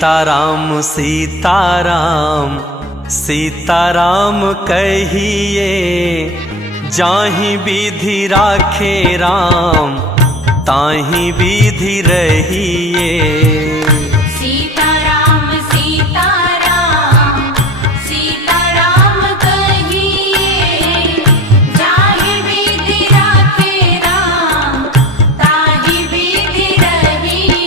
सीताराम सीताराम सीताराम कहिए, जाहि विधि राखे राम ताहि विधि रहिए। सीताराम सीताराम सीताराम कहिए, जाहि विधि राखे राम ताहि विधि रहिए।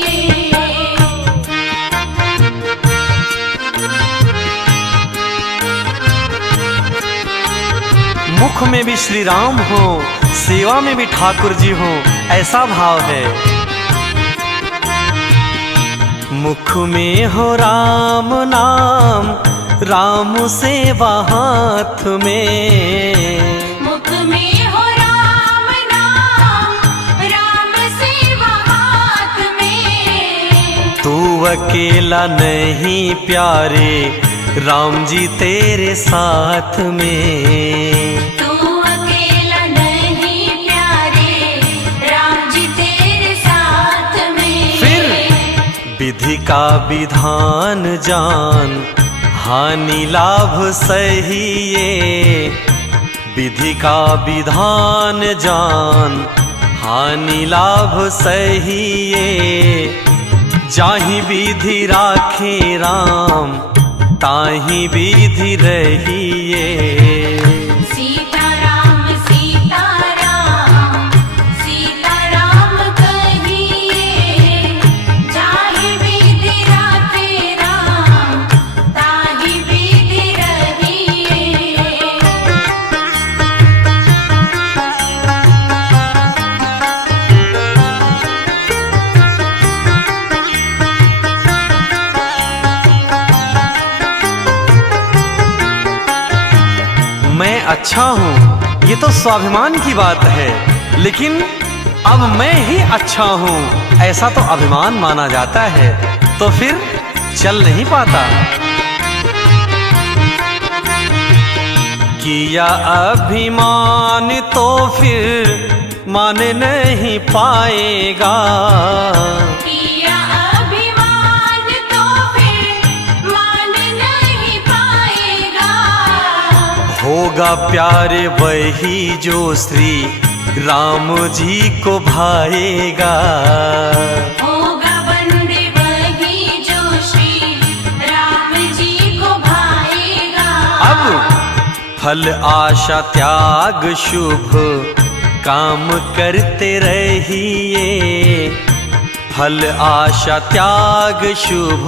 मुख में भी श्री राम हो, सेवा में भी ठाकुर जी हो, ऐसा भाव है। मुख में हो राम नाम, राम सेवा हाथ में। मुख में हो राम नाम, राम सेवा हाथ में। तू अकेला नहीं प्यारे, राम जी तेरे साथ में। तू अकेला नहीं प्यारे, राम जी तेरे साथ में। फिर विधि का विधान जान, हानि लाभ सहिए। विधि का विधान जान, हानि लाभ सहिए। जाहि विधि राखे राम ताहि विधि रहिए। सीताराम सीताराम सीताराम कहिए, जाहि विधि राखे राम ताहि विधि रहिए। मैं अच्छा हूँ, ये तो स्वाभिमान की बात है, लेकिन अब मैं ही अच्छा हूँ ऐसा तो अभिमान माना जाता है, तो फिर चल नहीं पाता। किया अभिमान तो फिर मान नहीं पाएगा। किया अभिमान तो फिर मान नहीं पाएगा। होगा प्यारे वही जो श्री राम जी को भाएगा। होगा बंदे वही जो श्री राम जी को भाएगा। अब फल आशा त्याग शुभ काम करते रहिए। फल आशा त्याग शुभ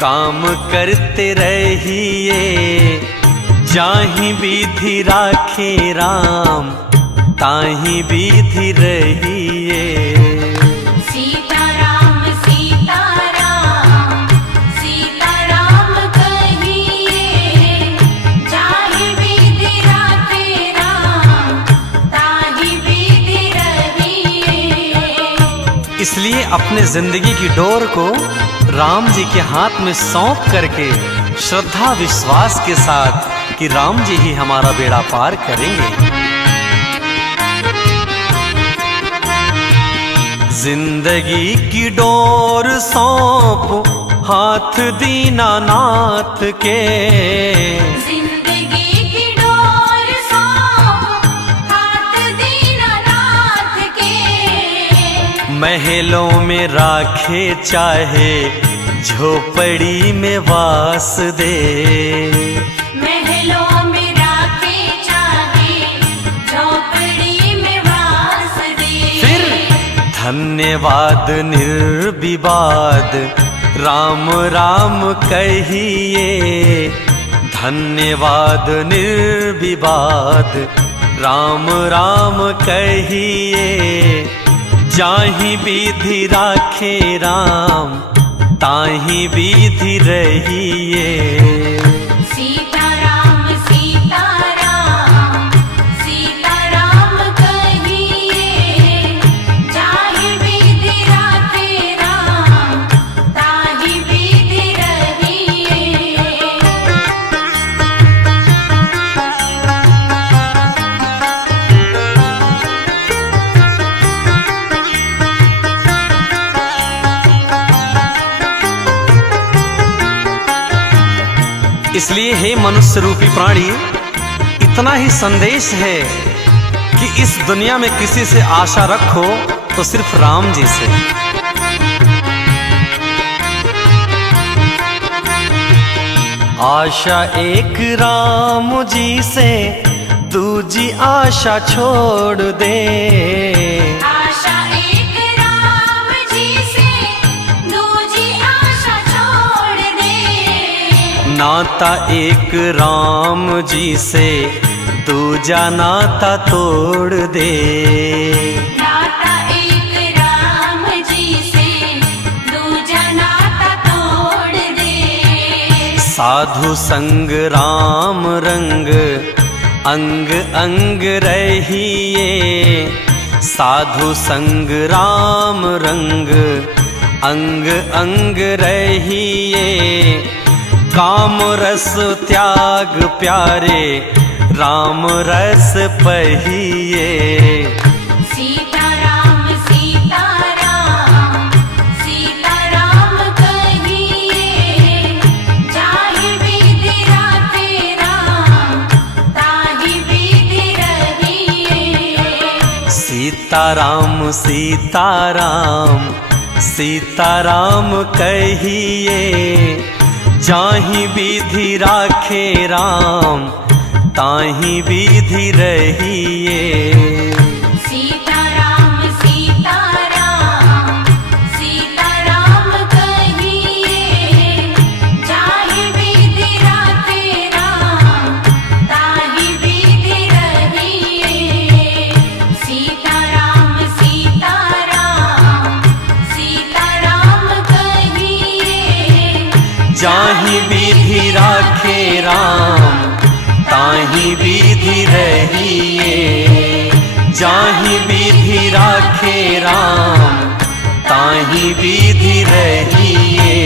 काम करते रहिए। जाहि विधि राखे राम ताहि विधि रहिए। सीताराम सीताराम सीताराम कहिए, जाहि विधि राखे राम ताहि विधि रहिए। इसलिए अपने जिंदगी की डोर को राम जी के हाथ में सौंप करके श्रद्धा विश्वास के साथ कि राम जी ही हमारा बेड़ा पार करेंगे। जिंदगी की डोर सौंप हाथ दीनानाथ के। जिंदगी की डोर सौंप हाथ दीनानाथ के। महलों में राखे चाहे झोपड़ी में वास दे। महलों में राखे चाहे झोपड़ी में वास दे। फिर धन्यवाद निर्विवाद राम राम कहिए। धन्यवाद निर्विवाद राम राम कहिए। जाहि विधि राखे राम ताहि विधि रहिए। सीताराम सीताराम सीताराम कहिए, जाहि विधि राखे राम ताहि विधि रहिए। इसलिए हे मनुष्य रूपी प्राणी, इतना ही संदेश है कि इस दुनिया में किसी से आशा रखो तो सिर्फ राम जी से। आशा एक राम जी से, दूजी आशा छोड़ दे। आशा एक राम जी से, दूजी आशा छोड़ दे। नाता एक राम जी से, दूजा नाता तोड़ दे। नाता एक राम जी से, दूजा नाता तोड़ दे। साधु संग राम रंग, अंग अंग रहिए। साधु संग राम रंग, अंग अंग रहिए। काम रस त्याग प्यारे, राम रस पहिए। सीताराम सीताराम, सीताराम कहिए। जाहि विधि राखे राम, ताहि विधि रहिए। सीताराम सीताराम, सीताराम कहिए। जाहि विधि राखे राम, ताहि विधि रहिए। सीताराम सीताराम, सीताराम कहिए। जाहि विधि राखे राम, ताहि विधि रहिए। सीताराम सीताराम, सीताराम कहिए। जाहि विधि राखे राम, ताहि विधि रहिए। जाहि विधि राखे राम, ताहि विधि रहिए।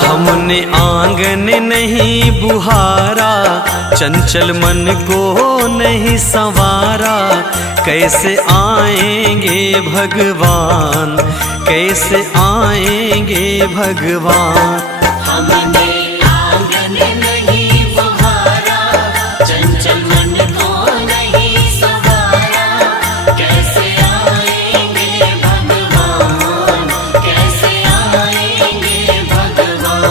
हमने आंगन नहीं बुहारा, चंचल मन को नहीं संवारा। कैसे आएंगे भगवान, कैसे आएंगे भगवान। हमने आंगन नहीं बुहारा, चंचल मन को नहीं संवारा। कैसे आएंगे भगवान, कैसे आएंगे भगवान।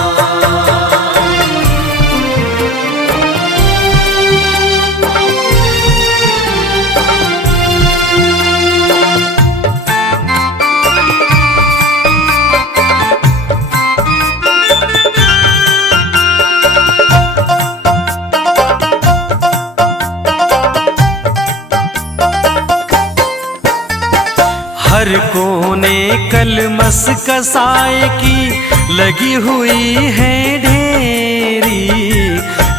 हर कोने कलमस कसाए की लगी हुई है ढेरी।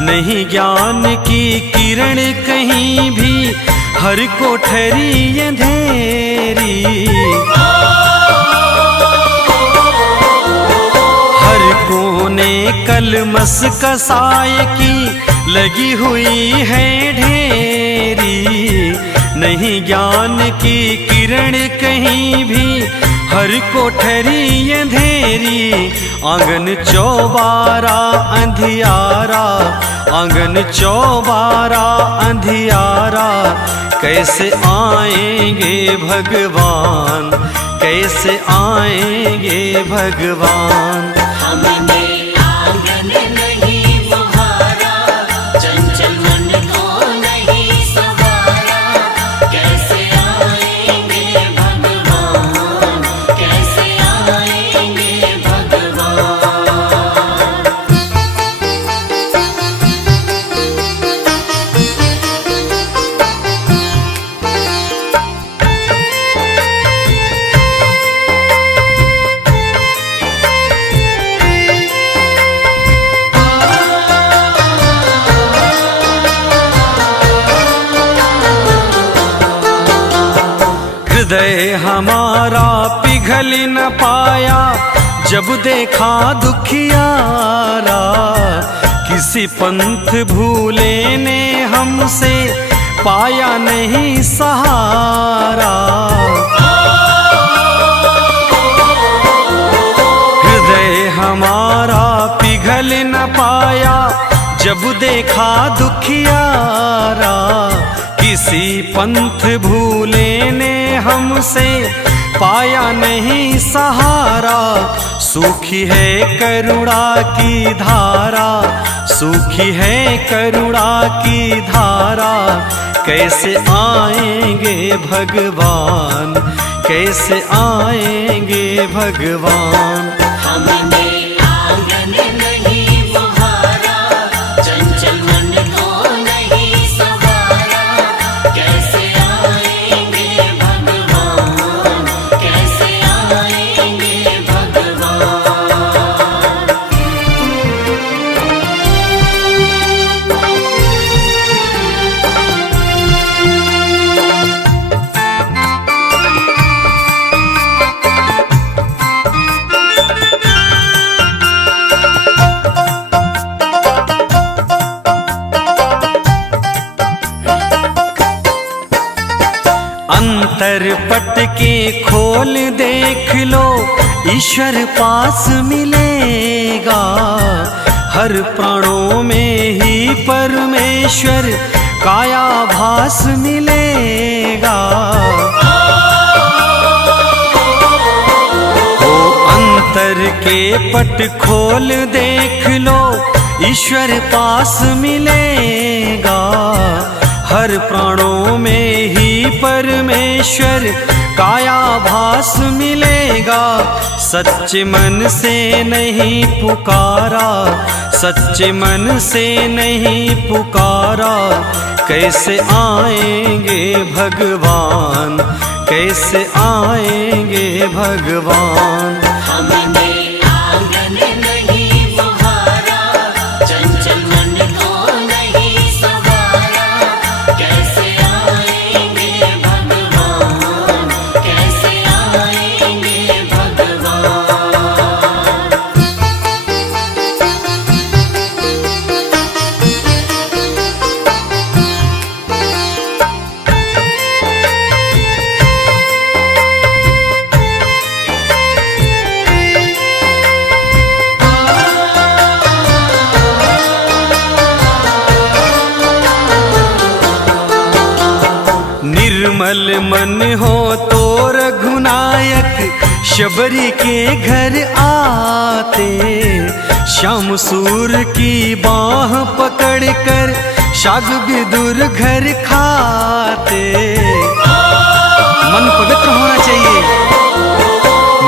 नहीं ज्ञान की किरण कहीं भी, हर कोठरी अंधेरी। हर कोने कलमस कसाए की लगी हुई है ढेरी। नहीं ज्ञान की किरण कहीं भी, हर कोठरी अंधेरी। आंगन चौबारा अंधियारा, आंगन चौबारा अंधियारा। कैसे आएंगे भगवान, कैसे आएंगे भगवान। हमने आंगन नहीं बुहारा, चंचल मन को नहीं संवारा। कैसे आएंगे भगवान, कैसे आएंगे भगवान। हमारा पिघल न पाया जब देखा दुखियारा, किसी पंथ भूले ने हमसे पाया नहीं सहारा। हृदय हमारा पिघल न पाया जब देखा दुखियारा, किसी पंथ भूले ने हमसे पाया नहीं सहारा। सूखी है करुणा की धारा, सूखी है करुणा की धारा, कैसे आएंगे भगवान, कैसे आएंगे भगवान। हमने आंगन नहीं बुहारा, चंचल मन को नहीं सवारा, कैसे आएंगे भगवान, कैसे आएंगे भगवान। अंतरपट के खोल देख लो, ईश्वर पास मिलेगा। हर प्राणों में ही परमेश्वर काया भास मिलेगा। ओ अंतर के पट खोल देख लो, ईश्वर पास मिलेगा। हर प्राणों में ही परमेश्वर काया भास मिलेगा। सच्चे मन से नहीं पुकारा, सच्चे मन से नहीं पुकारा, कैसे आएंगे भगवान, कैसे आएंगे भगवान। हमने आंगन नहीं बुहारा, चंचल मन को नहीं सवारा, कैसे आएंगे भगवान, कैसे आएंगे भगवान। निर्मल मन हो तो रघुनायक शबरी के घर आते। श्याम सूर की बाह पकड़ कर शाग विदुर घर खाते। मन पवित्र होना चाहिए।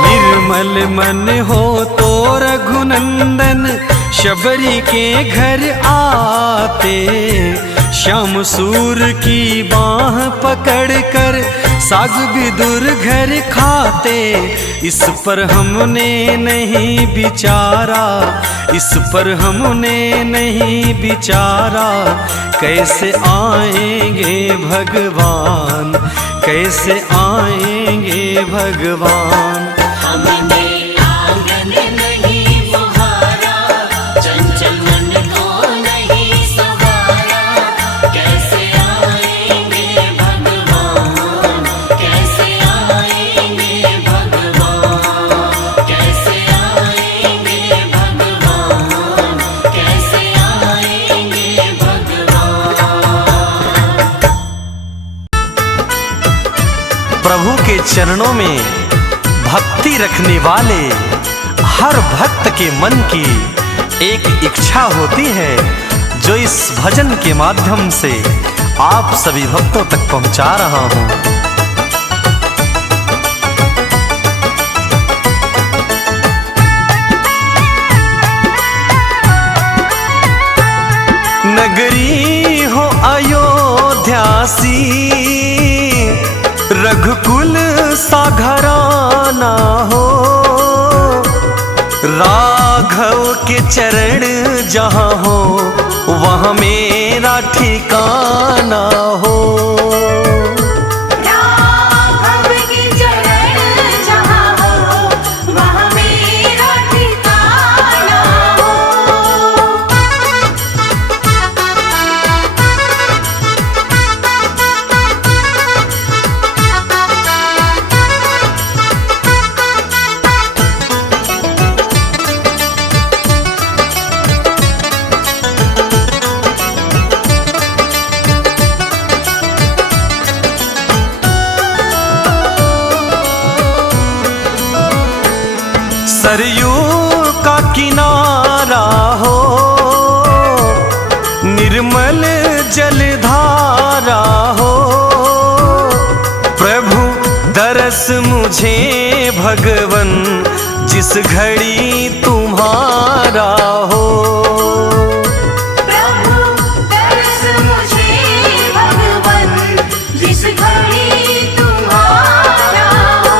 निर्मल मन हो तो रघुनंदन शबरी के घर आते। श्याम सूर की बाह पकड़ कर साग विदुर घर खाते। इस पर हमने नहीं विचारा, इस पर हमने नहीं विचारा, कैसे आएंगे भगवान, कैसे आएंगे भगवान। हमने आंगन नहीं बुहारा, चंचल मन को नहीं सवारा, कैसे आएंगे भगवान, कैसे आएंगे भगवान, कैसे आएंगे भगवान, कैसे आएंगे भगवान। प्रभु के चरणों में भक्ति रखने वाले हर भक्त के मन की एक इच्छा होती है, जो इस भजन के माध्यम से आप सभी भक्तों तक पहुंचा रहा हूं। नगरी हो अयोध्यासी, रघुकुल सा घराना हो। राघव के चरण जहाँ हो, वहाँ मेरा ठिकाना हो। राघव के चरण सरयू का किनारा हो, निर्मल जलधारा हो, प्रभु दरस मुझे भगवन जिस घड़ी तुम्हारा हो। प्रभु दरस मुझे भगवन जिस घड़ी तुम्हारा हो।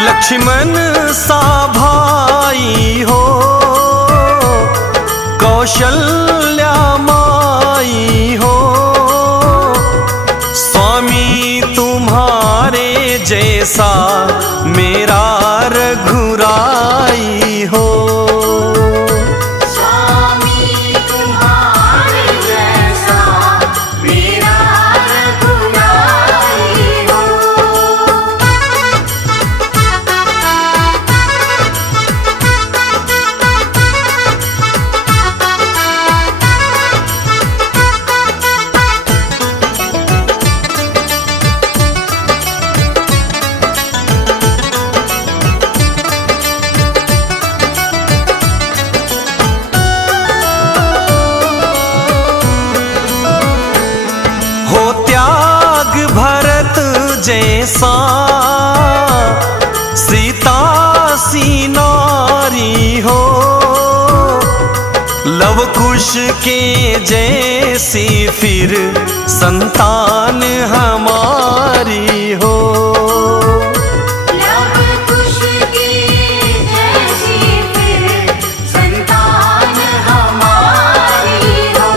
लक्ष्मण सा भाई हो, कौशल्या माई हो, स्वामी तुम्हारे जैसा मेरा रघुराई हो। स्वामी तुम्हारे जैसा मेरा रघुराई हो। हो त्याग भरत जैसा, सीता सी नारी हो, लव कुश के जैसी फिर संतान हमारी हो। लव कुश की जैसी फिर संतान हमारी हो।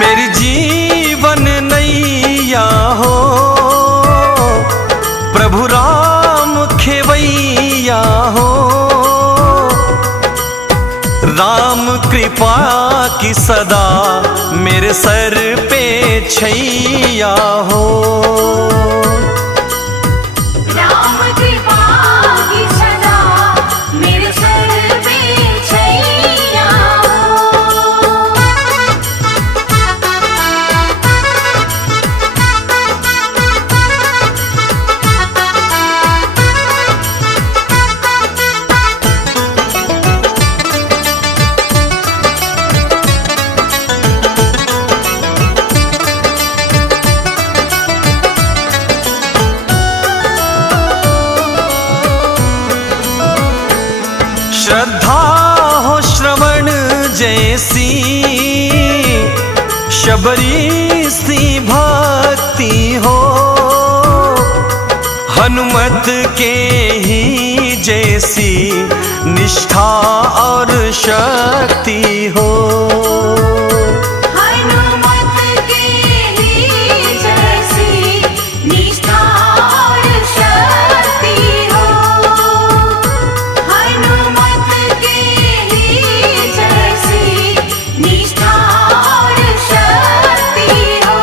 मेरी जीवन नैया हो, प्रभु राम खेवैया हो, राम कृपा की सदा मेरे सर पे छैया हो। राम कृपा की सदा मेरे सर पे छैया हो। श्रद्धा हो श्रवण जैसी, शबरी सी भक्ति हो, हनुमत के ही जैसी निष्ठा और शक्ति हो। हनुमत के ही जैसी निष्ठा और शक्ति हो। हनुमत के ही जैसी निष्ठा और शक्ति हो।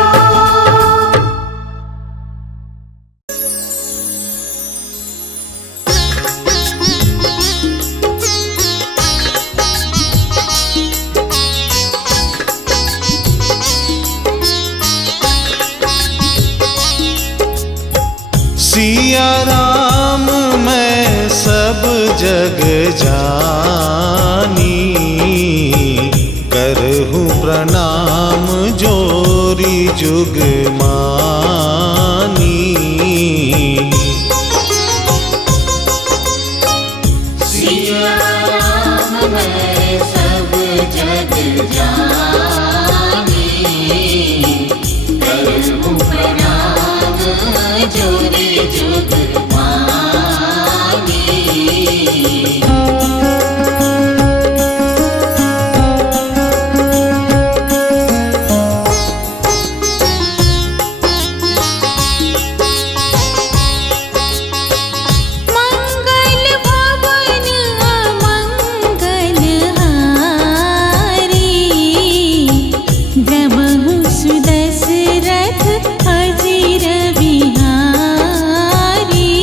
सिया राम मैं सब जग जानी, करहूँ प्रणाम जोरी जुग मानी। सिया राम मैं सब जग जानी, जोरी जुग मानी। मंगल भवन अमंगल हारी, द्रवहु सुदशरथ अजिर बिहारी।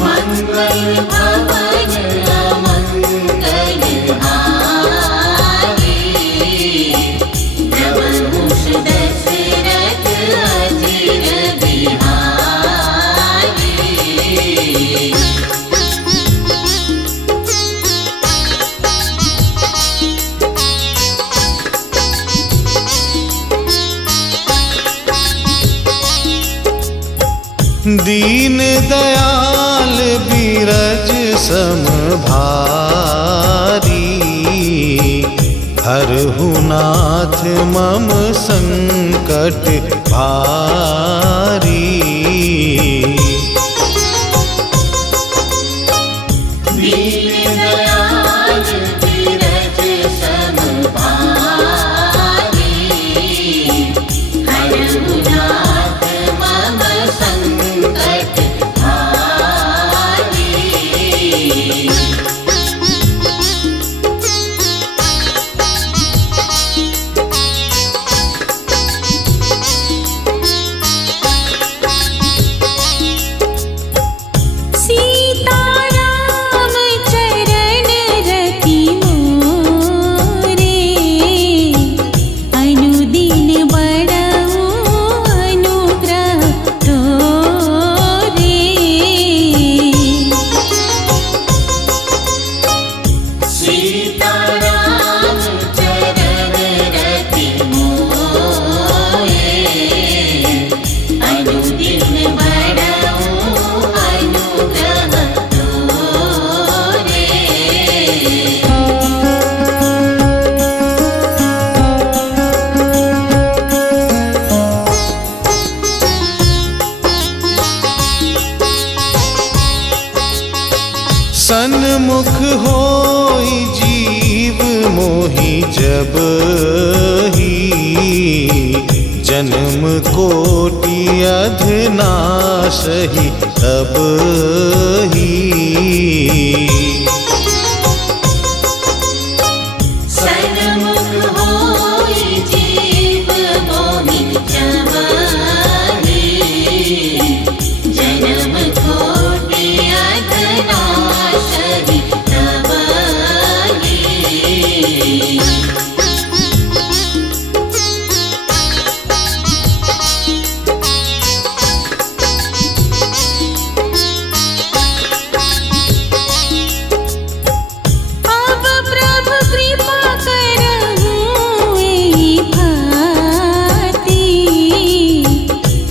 मंगल भवन अमंगल हारी, द्रवहु सुदशरथ अजिर बिहारी। दीन दयाल बीरज सम भारी, हरहु नाथ मम संकट भारी। दीन दयाल बीरज सम भारी, हरहु नाथ मम संकट भारी। सीताराम चरण रति मोरे, अनुदिन बड़ऊ अनुग्रह तोरे। सीताराम चरण रति मोरे, अनुदिन बड़ऊ अनुग्रह तोरे। सन्मुख होई जीव मोहि जब ही, जन्म कोटि अधनासहि तब ही। सन्मुख होई जीव मोहि जब ही, जन्म कोटि अधनासहि तब ही। अब प्रभु कृपा करहु एहि भांति,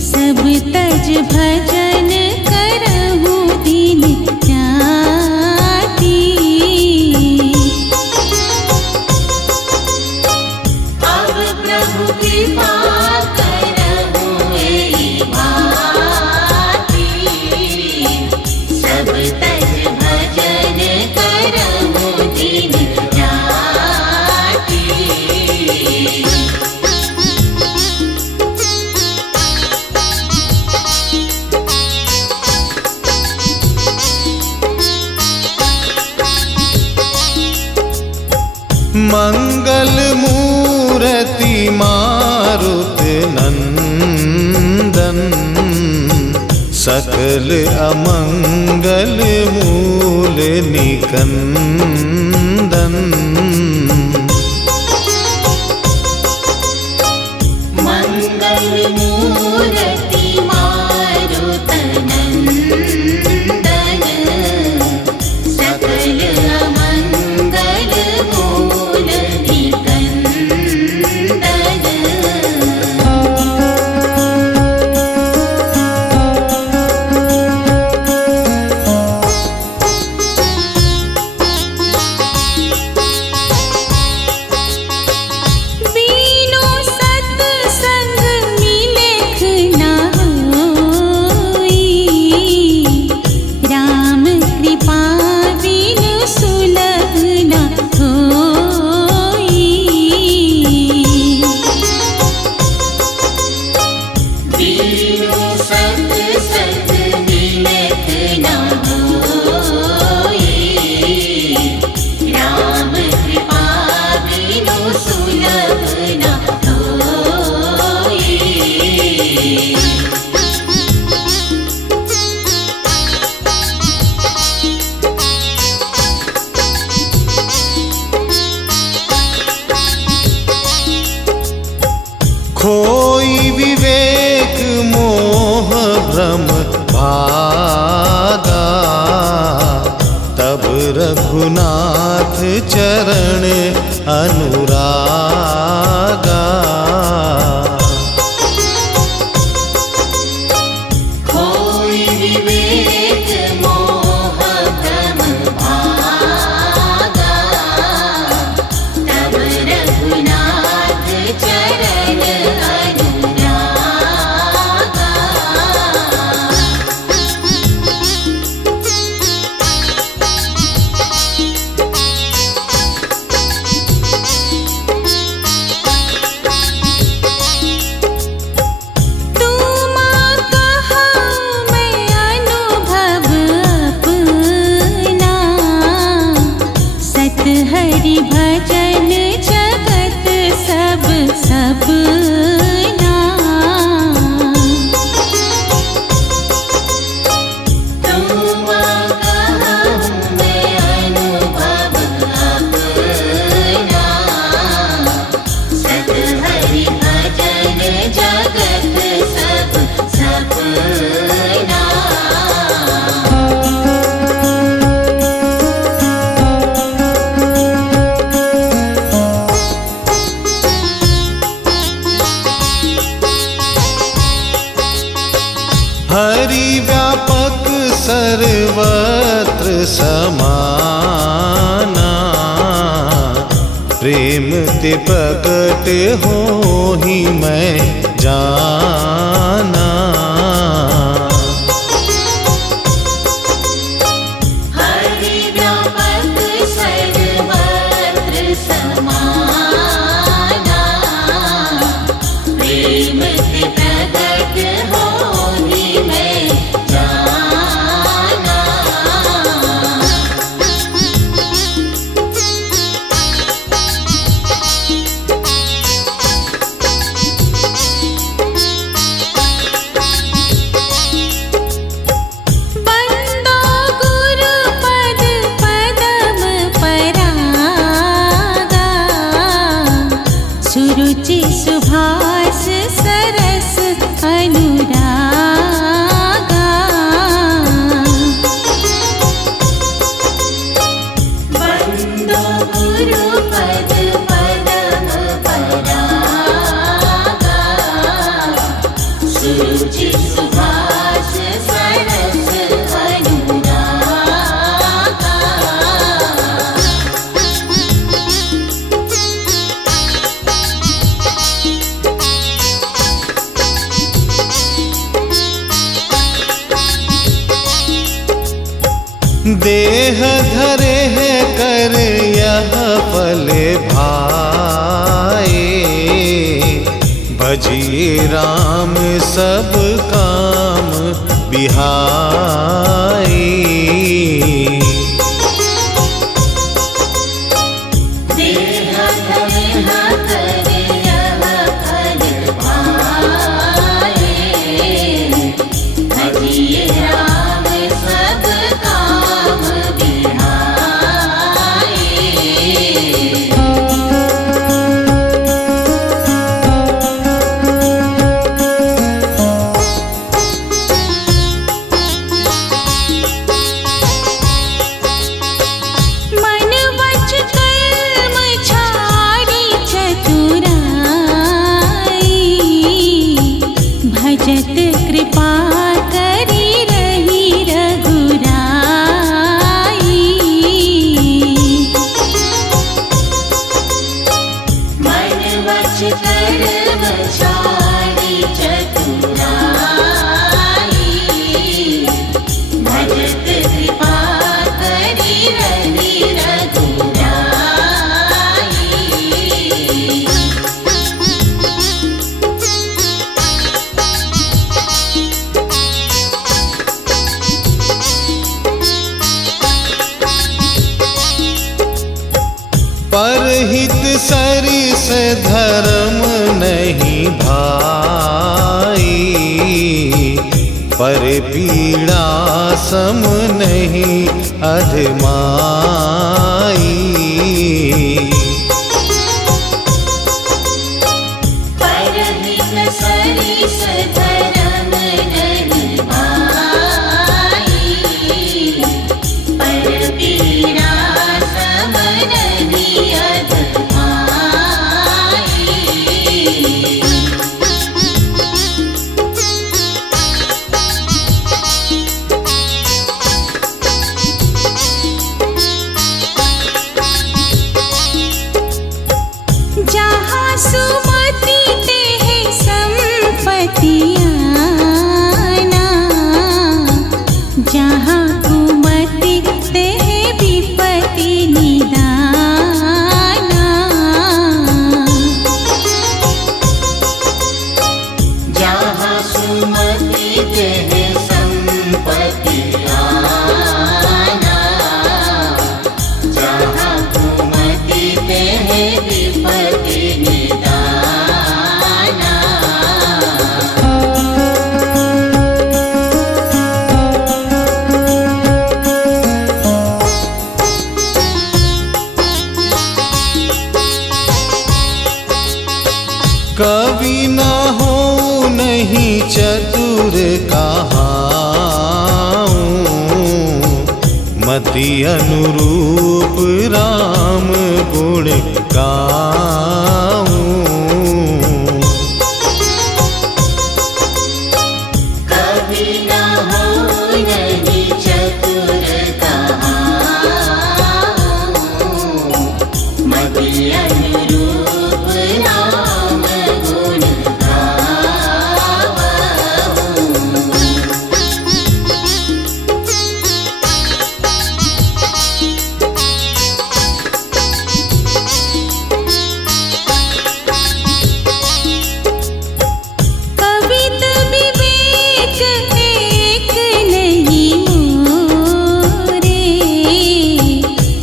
सब तज भजन करहु दिन राति। अब प्रभु कृपा करहु एहि भांति, सब तज भजन करहु दिन राति। मंगल मूरति मारुत नंदन, सकल अमंगल मूल निकंदन। मंगल मूरति मारुत नंदन, सकल अमंगल मूल निकंदन। भ्रम भागा। तब रघुनाथ चरण अनुरागा। खोई विवेक मोह भ्रम भागा। तब रघुनाथ चरण अनुरागा। हरि भजन जगत सब सपना। तुम कहूँ मैं अनुभव अपना। सत हरि भजन जगत सब सपना। हरि व्यापक सर्वत्र समाना। प्रेम ते प्रकट होहि मैं जाना। हरि व्यापक सर्वत्र समाना। प्रेम से प्रकट होहि मैं जाना। बंदो गुरु पद पदम परागा। सुरुचि सुभाष सरस अनुरागा। बंदो गुरु पद पदम परागा। सुरुचि सुभाष सरस अनुरागा। देह धरे है कर यह फल भाए। भजिए राम सब काम बिहाई। देह धरे न कर यह फल भाए। भजिए राम सब काम बिहाई। मन वच कर्म छाड़ी चतुराई। भजत कृपा करी रही रघुराई। मन वच कर्म छाड़ी चतुराई। भजत कृपा करी रही रघुराई। परहित सरिस धर्म नहीं भाई। पर पीड़ा सम नहीं अधमाई। परहित सरिस धर्म नहीं बतियाना, जहाँ कुमति तह विपत्ति निदाना। जहाँ सुमति तेह संपत्ति आना, जहाँ कुमति तेह विपत्ति निदाना। कवि न हो नहीं चतुर कहाऊं, मति अनुरूप राम गुण गाऊं। कभी न हो नहीं चतुर कहाऊं, मति अनुरूप राम गुण गावऊं। कवित विवेक एक नहीं मोरे,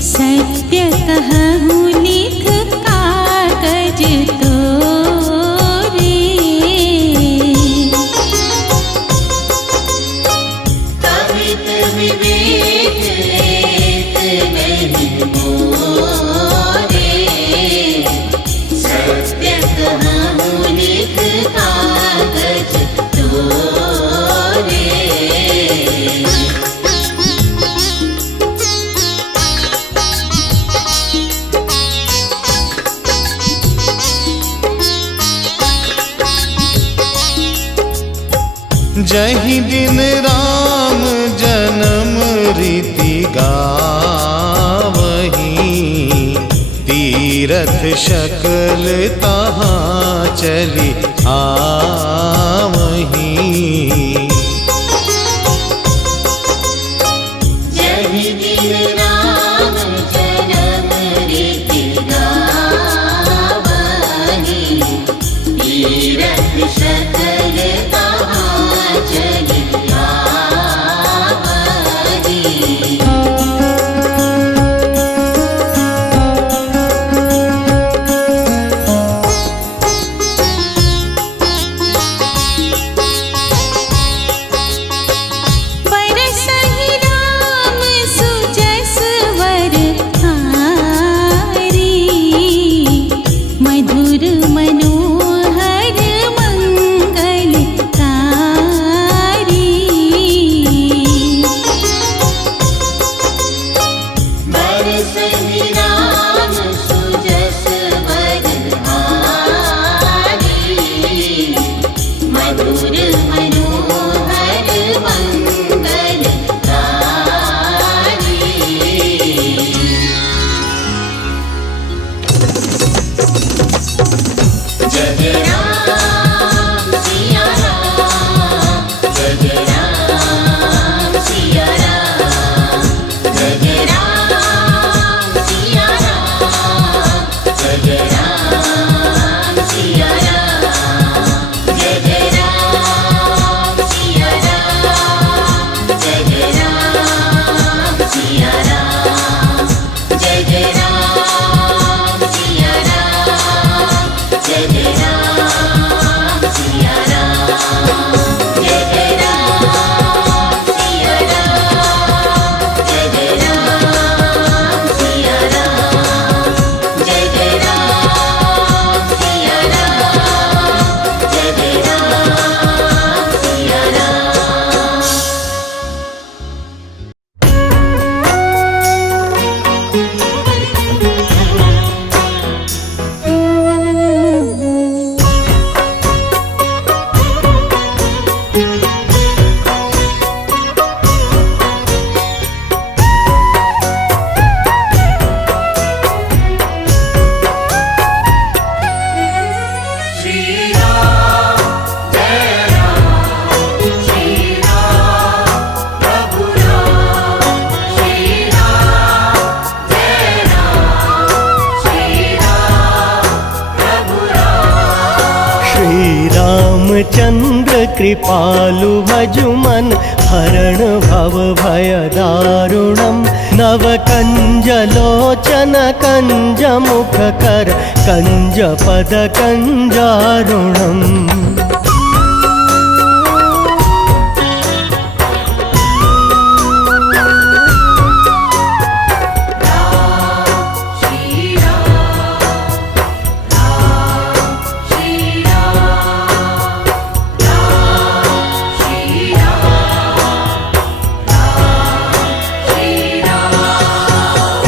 सत्य कहूँ लिख कागज तोरे। कवित विवेक एक नहीं मोरे, सत्य कहूँ लिख कागज तोरे। जही दिन राम जन्म रीति गावही, तीरथ शकल तहाँ चली आवही। जही दिन राम जन्म रीति गावही, तीरथ शकल तहाँ चली आवही। बरसहि राम सुजस वर हारी, मधुर मनोहर मंगलकारी। श्री रामचंद्र कृपालु भजुमन हरण भव भय दारुणम नव कंज लोचन कंज मुख कर कंज पद कंजारुणम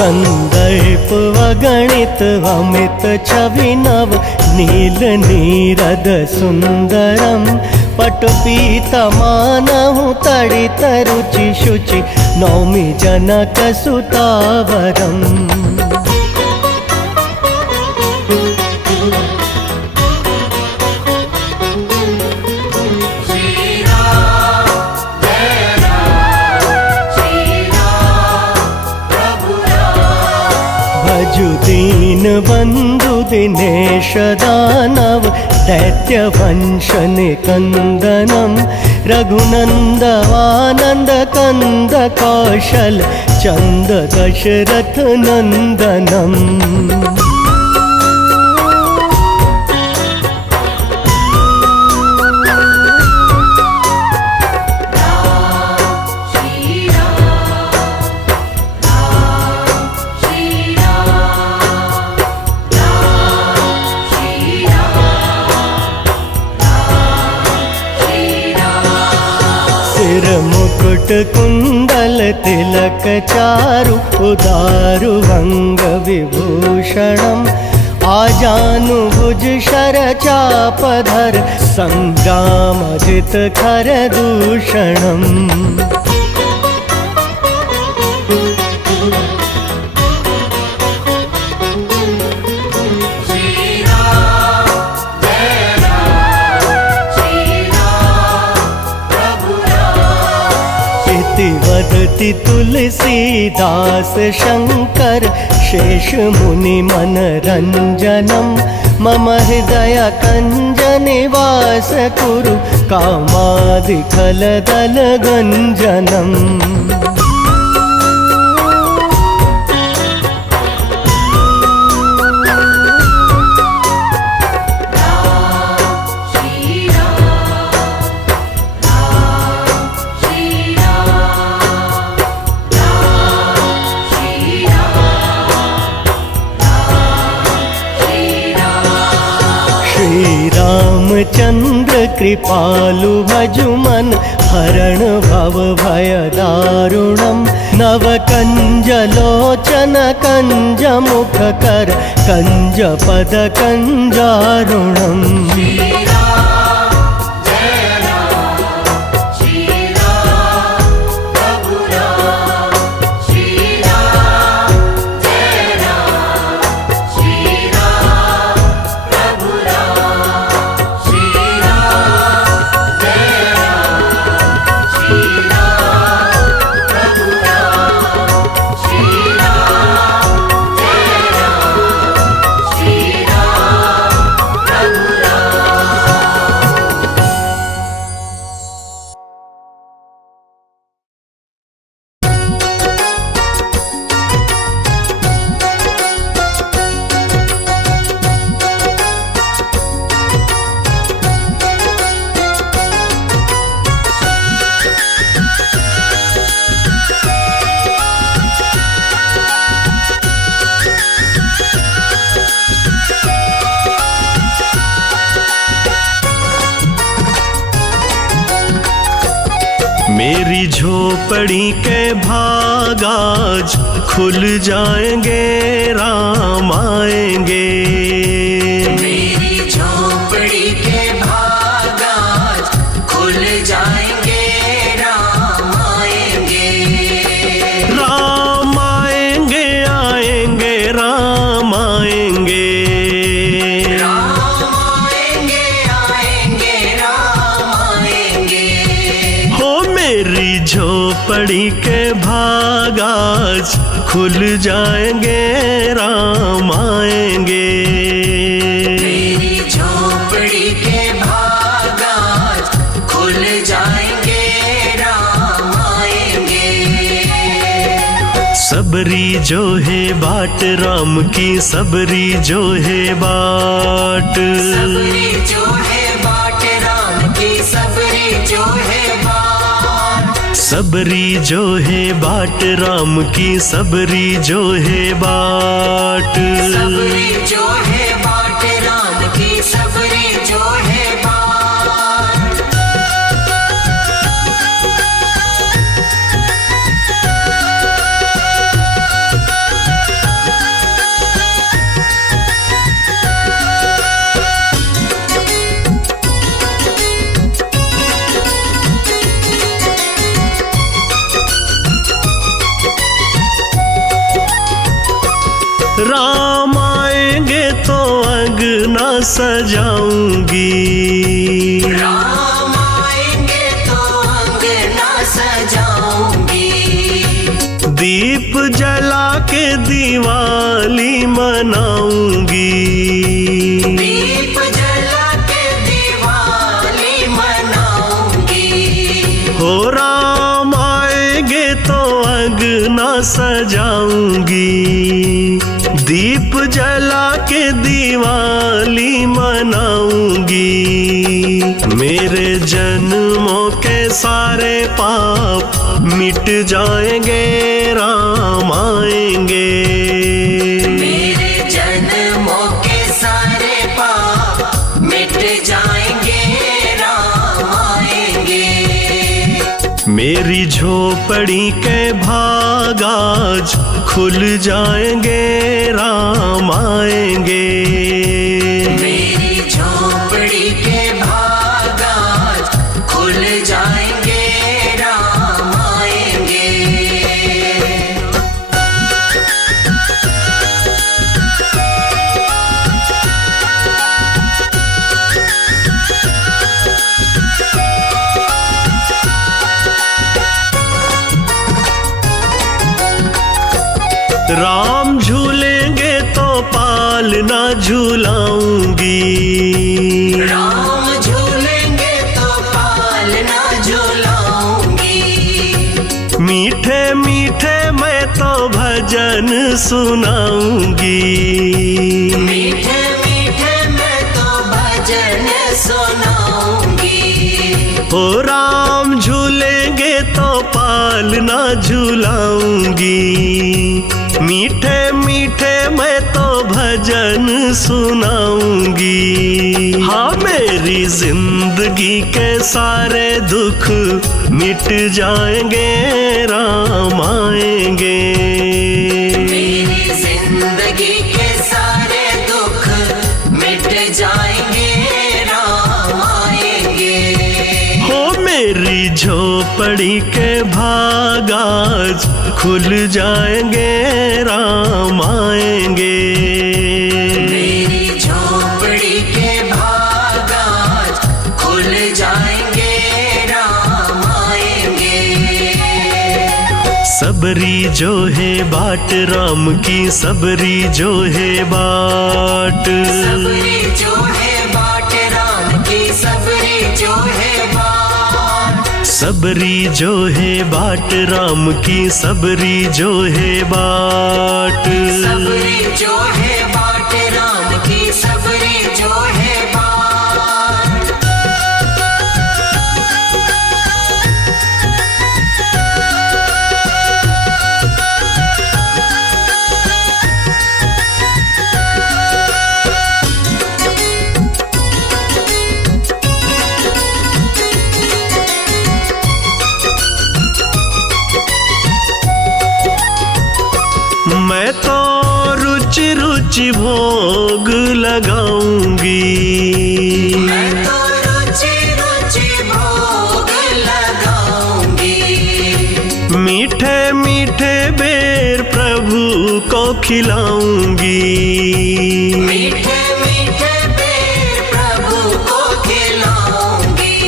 कंदर्प वगणित अमित छवि नव नील नीरद सुंदरम पट पीतमानहु तड़ित रुचि शुचि नौमि जनक सुतावरम दीन बंधु दिनेश दानव दैत्य वंश निकंदनम रघुनंदवानंद कंद कौशल चंद दशरथ नंदनम मुकुट कुंडल तिलक चारु उदारु अंग विभूषणम आजानुभुज शर चापधर संग्राम जित खर दूषणम वदति तुलसीदास शंकर शेष मुनि मन रंजनम मम हृदय कंज निवास कुरु कामादि खल दल गंजनम चंद्र कृपालु भजुमन हरण भव भय दारुणम नव कंज लोचन कंज मुख कर कंज पद कंजारुणम मेरी झोपड़ी के भाग आज खुल जाएंगे, राम आएंगे। मेरी झोपड़ी के भाग आज खुल जाएंगे, राम आएंगे। राम आएंगे, आएंगे, राम आएंगे। राम आएंगे, आएंगे, राम आएंगे। हो मेरी झोपड़ी के भाग आज खुल जाएंगे, राम आएंगे। मेरी झोपड़ी के सबरी जो है बाट राम की सबरी जो है बाट। सबरी जो है बाट राम की सबरी जो है बाट। सबरी जो है बाट राम की सबरी जो है बाट। सबरी जो है बाट राम की सबरी जो है बाट। राम आएंगे तो अंगना सजाऊंगी। राम आएंगे तो अंगना सजाऊंगी। दीप जला के दिवाली मनाऊंगी। दीप जला के दिवाली मनाऊंगी। हो राम आएंगे तो अंगना सजाऊंगी। दीप जला के दिवाली मनाऊंगी। मेरे जन्मों के सारे पाप मिट जाएंगे राम आएंगे। मेरे जन्मों के सारे पाप मिट जाएंगे राम आएंगे। मेरी झोपड़ी के भाग आज खुल जाएंगे राम आएंगे। मेरी झोपड़ी के भाग आज खुल जाएंगे राम आएंगे। राम झूलेंगे तो पालना झूलाऊंगी। राम झूलेंगे तो पालना झूलाऊंगी। मीठे मीठे मैं तो भजन सुनाऊंगी। मीठे मीठे मैं तो भजन सुनाऊंगी। हो राम झूलेंगे तो पालना झूलाऊंगी। मीठे मीठे मैं तो भजन सुनाऊंगी। हाँ मेरी जिंदगी के सारे दुख मिट जाएंगे राम आएंगे। मेरी जिंदगी के सारे दुख मिट जाएंगे राम आएंगे। हो मेरी झोपड़ी के भाग आज खुल जाएंगे राम आएंगे। मेरी झोपड़ी के भाग आज खुल जाएंगे राम आएंगे। सबरी जो है बाट राम की सबरी जो है बाट। सबरी जो है बाट राम की सबरी जो है बाट। सबरी जो है बाट राम की सबरी जो है बाट। सबरी जो है बाट राम की सबरी जो है बाट। मैं तो रुचि रुचि भोग लगाऊंगी। मैं तो रुचि रुचि भोग लगाऊंगी। मीठे मीठे बेर प्रभु को खिलाऊंगी। मीठे मीठे बेर प्रभु को खिलाऊंगी।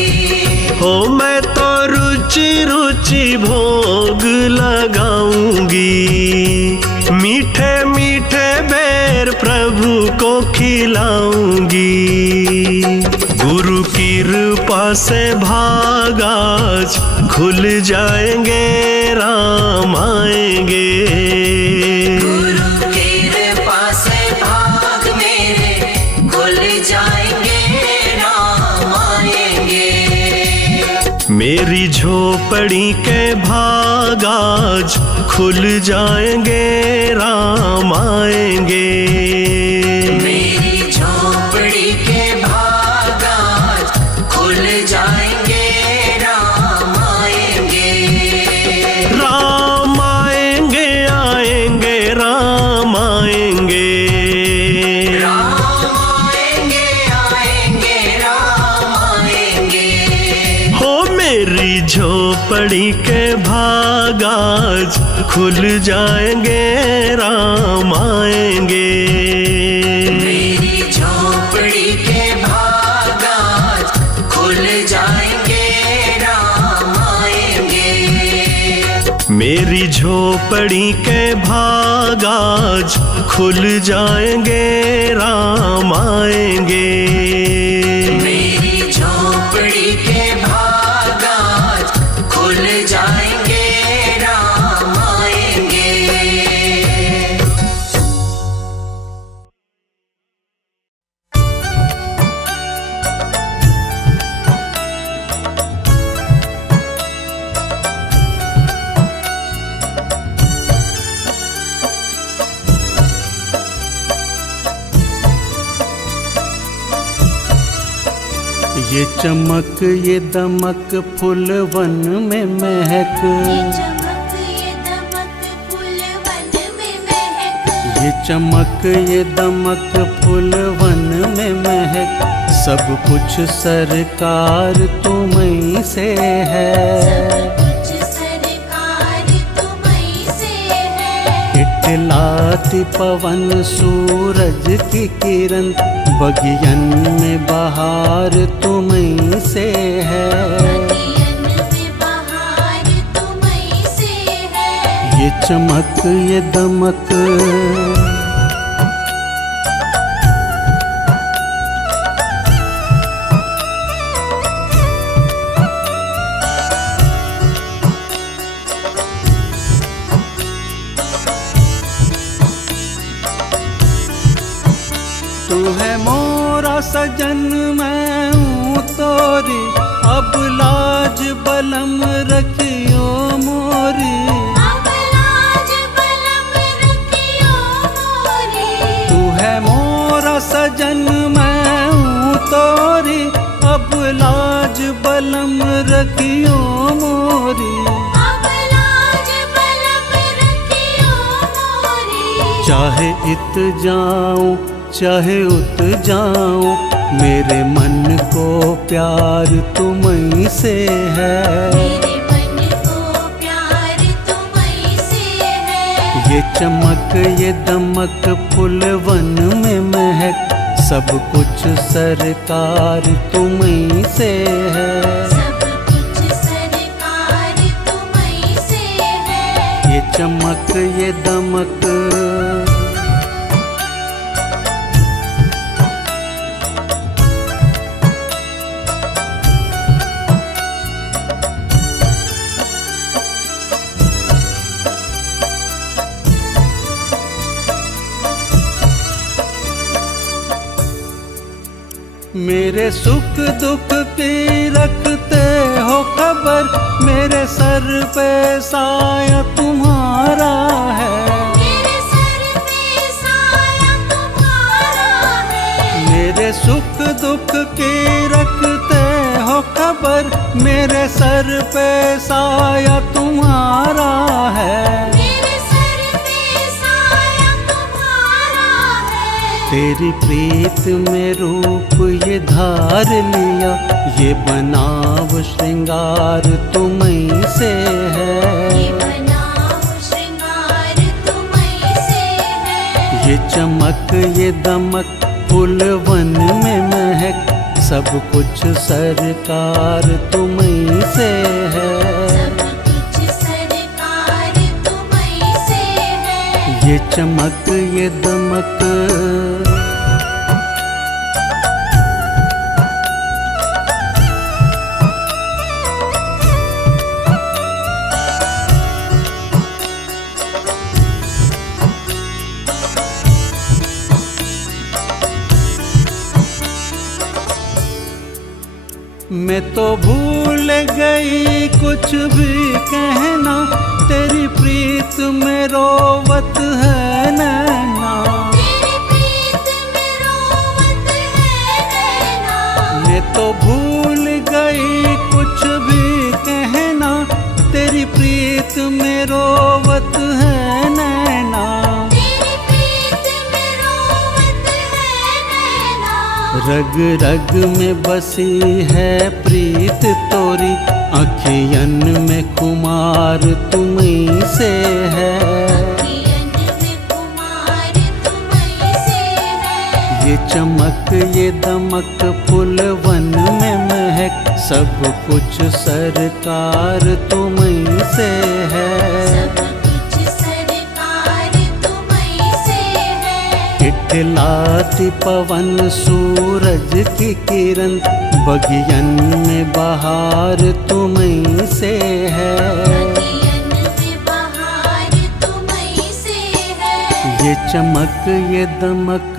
हो मैं तो रुचि रुचि भोग लगाऊंगी। मीठे मीठे बेर प्रभु को खिलाऊंगी। गुरु कृपा से भागाज खुल जाएंगे, राम आएंगे। गुरु कृपा से भाग मेरे खुल जाएंगे, राम आएंगे। मेरी झोपड़ी के भागाज खुल जाएंगे, राम आएंगे। मेरी झोपड़ी के भाग आज खुल जाएंगे, राम आएंगे। राम आएंगे, आएंगे, राम आएंगे। राम आएंगे, आएंगे, राम आएंगे। हो मेरी झोपड़ी के भागाज खुल जाएंगे, राम आएंगे। मेरी झोपड़ी के भाग आज खुल जाएंगे, राम आएंगे। मेरी झोपड़ी के भागाज खुल जाएंगे, राम आएंगे। मेरी झोपड़ी के भाग आज खुल जाएंगे, राम आएंगे। ये चमक ये दमक फूल वन में महक, चमक ये दमक फूल वन में महक, ये चमक ये दमक फूल वन में महक। सब कुछ सरकार तुम्हीं से है, कुछ सरकार तुम्हीं से है। इटलाती पवन सूरज की किरण, बगियन में बहार तुम्हीं से है। बगियन में बहार तुम्हीं से है। ये चमक ये दमक तू है मोरा सजन मैं हूँ तोरी, अब लाज बलम रखियो मोरी। अब लाज बलम रखियो मोरी। तू है मोरा सजन मैं हूँ तोरी, अब लाज बलम रखियो मोरी। अब लाज बलम रखियो मोरी। चाहे इत जाऊं चाहे उत जाऊं, मेरे मन को प्यार तुम्हीं से है। मेरे मन को प्यार तुम्हीं से है। ये चमक ये दमक फूल वन में महक, सब कुछ सरकार तुम्हीं से है। सब कुछ सरकार तुम्हीं से है। ये चमक ये दमक मेरे सुख दुख की रखते हो खबर, मेरे सर पे साया तुम्हारा है। मेरे सर पे साया तुम्हारा है। मेरे सुख दुख की रखते हो खबर, मेरे सर पे साया तुम्हारा है। मेरे सर पे साया तुम्हारा है। तेरी प्रीत में रूप ये धार लिया, ये बनाव श्रृंगार तुम्हीं से है। ये बनाव श्रृंगार तुम्हीं से है। ये चमक ये दमक फूल वन में महक, सब कुछ सरकार तुम्हीं से है। सब कुछ सरकार तुम्हीं से है। ये चमक ये दमक मैं तो भूल गई कुछ भी कहना, तेरी प्रीत में रोवत है नैना। तेरी प्रीत में रोवत है नैना। मैं तो भूल गई कुछ भी कहना, तेरी प्रीत में रोवत है नैना। तेरी प्रीत में रोवत है नैना। रग रग में बसी है प्रीत तोरी, अखियन में खुमार तुम्हीं से है। अखियन में खुमार तुम्हीं से है। ये चमक ये दमक फूलवन में महक, सब कुछ सरकार तुम्हीं से है। सब कुछ सरकार तुम्हीं से है। इठलाती पवन सूरज की किरण, बगियन में बहार तुम्हीं से है। अखियन में बहार तुम्हीं से है। ये चमक ये दमक